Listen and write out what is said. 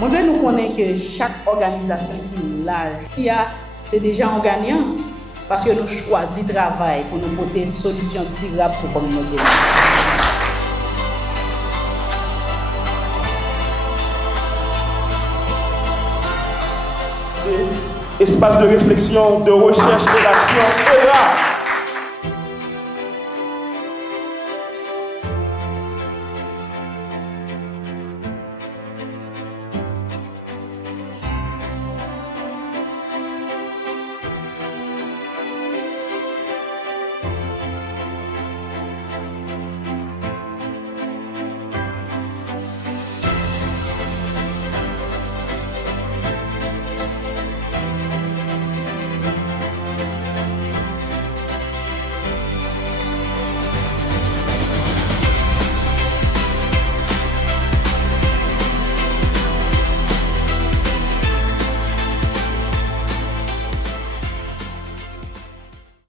Moi, nous connaissons que chaque organisation qui est là, c'est déjà un gagnant parce que nous choisissons le travail pour nous porter une solution tirable pour la communauté. Espace de réflexion, de recherche et d'action est là.